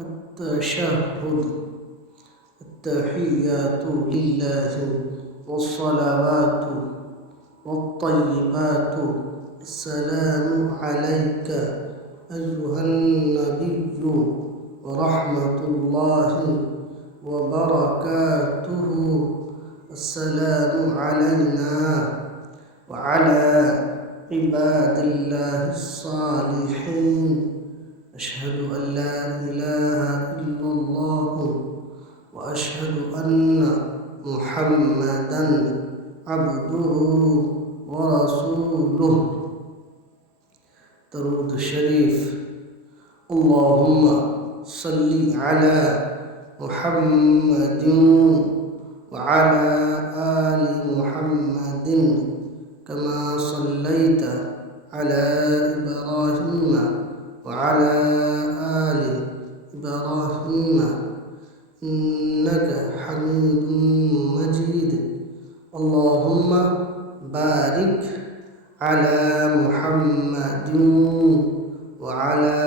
التشهد. التحيات لله والصلوات والطيبات. السلام عليك أيها النبي ورحمة الله وبركاته. السلام علينا وعلى عباد الله الصالحين. أشهد أن لا إله إلا الله وأشهد أن محمدا عبده ورسوله. درود الشريف. اللهم صل على محمد وعلى آل محمد كما صليت على إبراهيم وعلى آل إبراهيم إنك حميد مجيد. اللهم بارك على محمد وعلى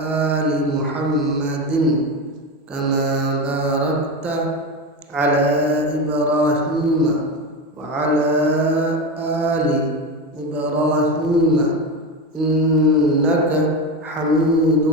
آل محمد كما باركت على إبراهيم وعلى آل إبراهيم إنك حميد